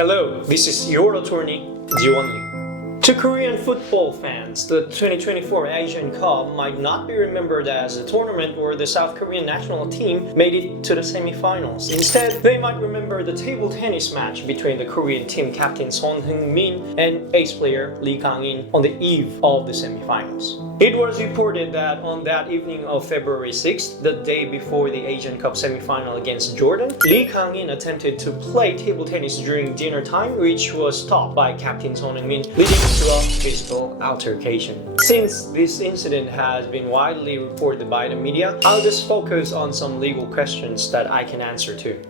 Hello, this is your attorney, Jiwon Lee. To Korean football fans, the 2024 Asian Cup might not be remembered as a tournament where the South Korean national team made it to the semifinals. Instead, they might remember the table tennis match between the Korean team captain sonheungmin and ace player Kang-In on the eve of the semifinals. It was reported that on that evening of February 6th, the day before the Asian Cup semifinal against Jordan, Kang-In attempted to play table tennis during dinner time, which was stopped by Captain sonheungmin, leading to a physical altercation. Since this incident has been widely reported by the media, I'll just focus on some legal questions that I can answer to.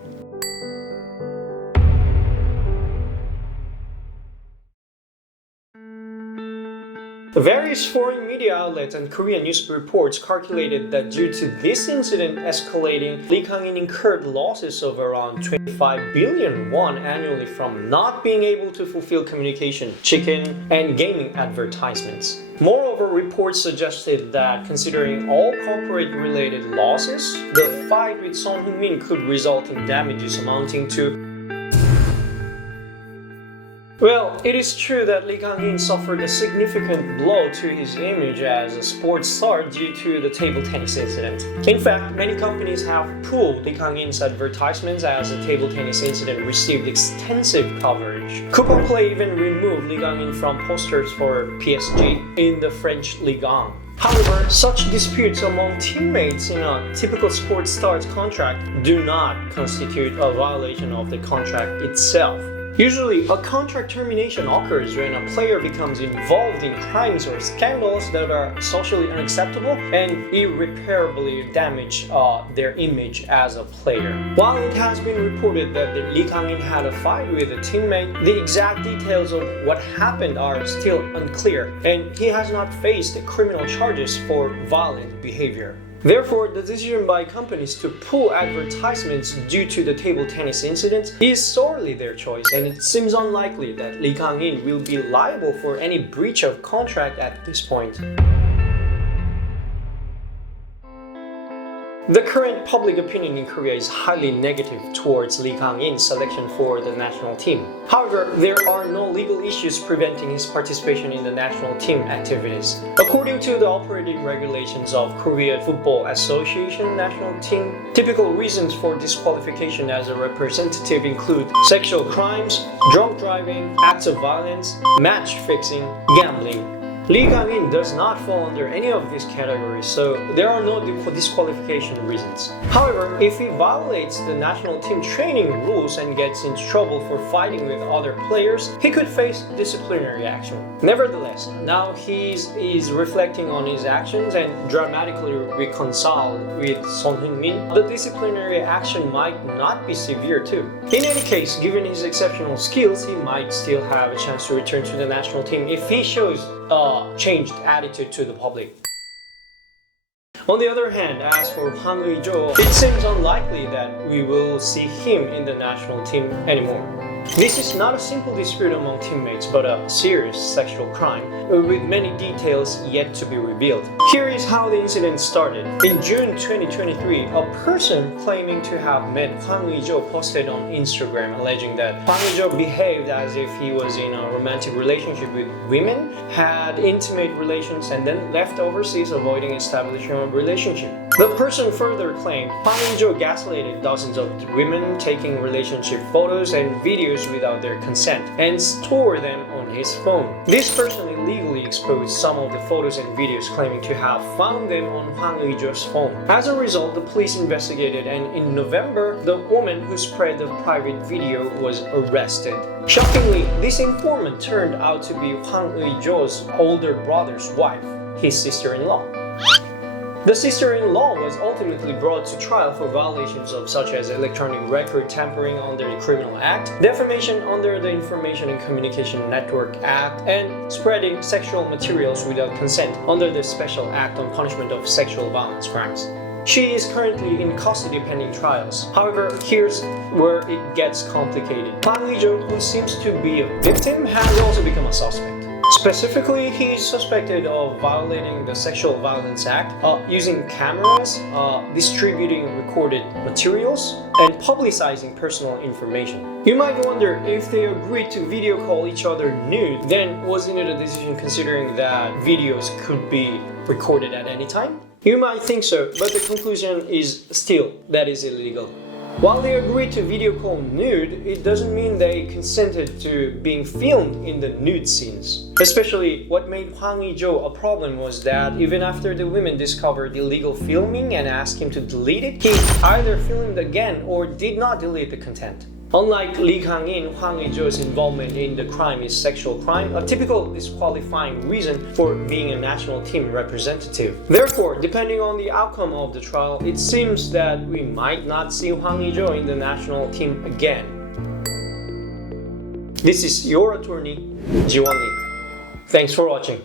Various foreign media outlets and Korean news reports calculated that due to this incident escalating, Kang-In incurred losses of around 25 billion won annually from not being able to fulfill communication, chicken, and gaming advertisements. Moreover, reports suggested that considering all corporate-related losses, the fight with sonheungmin could result in damages amounting to Well, it is true that Kang-In suffered a significant blow to his image as a sports star due to the table tennis incident. In fact, many companies have pulled Kang-In's advertisements as the table tennis incident received extensive coverage. Coupon Play even removed Kang-In from posters for PSG in the French Ligue 1. However, such disputes among teammates in a typical sports star's contract do not constitute a violation of the contract itself. Usually, a contract termination occurs when a player becomes involved in crimes or scandals that are socially unacceptable and irreparably damage their image as a player. While it has been reported that Kang-In had a fight with a teammate, the exact details of what happened are still unclear, and he has not faced criminal charges for violent behavior. Therefore, the decision by companies to pull advertisements due to the table tennis incident is solely their choice, and it seems unlikely that Kang-In will be liable for any breach of contract at this point. The current public opinion in Korea is highly negative towards Kang-In's selection for the national team. However, there are no legal issues preventing his participation in the national team activities. According to the operating regulations of Korea Football Association national team, typical reasons for disqualification as a representative include sexual crimes, drunk driving, acts of violence, match fixing, gambling. Kang-In does not fall under any of these categories, so there are no disqualification reasons. However, if he violates the national team training rules and gets into trouble for fighting with other players, he could face disciplinary action. Nevertheless, now he is reflecting on his actions and dramatically reconciled with sonheungmin, the disciplinary action might not be severe too. In any case, given his exceptional skills, he might still have a chance to return to the national team if he shows changed attitude to the public. On the other hand, as for Hwang, it seems unlikely that we will see him in the national team anymore. This is not a simple dispute among teammates, but a serious sexual crime, with many details yet to be revealed. Here is how the incident started. In June 2023, a person claiming to have met Hwang posted on Instagram alleging that Hwang behaved as if he was in a romantic relationship with women, had intimate relations, and then left overseas avoiding establishing a relationship. The person further claimed Hwang gaslighted dozens of women, taking relationship photos and videos without their consent, and stored them on his phone. This person illegally exposed some of the photos and videos, claiming to have found them on Hwang's phone. As a result, the police investigated, and in November, the woman who spread the private video was arrested. Shockingly, this informant turned out to be Hwang's older brother's wife, his sister-in-law. The sister-in-law was ultimately brought to trial for violations of such as electronic record tampering under the Criminal Act, defamation under the Information and Communication Network Act, and spreading sexual materials without consent under the Special Act on Punishment of Sexual Violence Crimes. She is currently in custody pending trials. However, here's where it gets complicated. Hwang, who seems to be a victim, has also become a suspect. Specifically, he is suspected of violating the Sexual Violence Act, using cameras, distributing recorded materials, and publicizing personal information. You might wonder if they agreed to video call each other nude, then wasn't it a decision considering that videos could be recorded at any time? You might think so, but the conclusion is still that is illegal. While they agreed to video call nude, it doesn't mean they consented to being filmed in the nude scenes. Especially, what made Hwang a problem was that even after the women discovered illegal filming and asked him to delete it, he either filmed again or did not delete the content. Unlike Lee Kang-In, Hwang involvement in the crime is sexual crime, a typical disqualifying reason for being a national team representative. Therefore, depending on the outcome of the trial, it seems that we might not see Hwang in the national team again. This is your attorney, Jiwon Lee. Thanks for watching.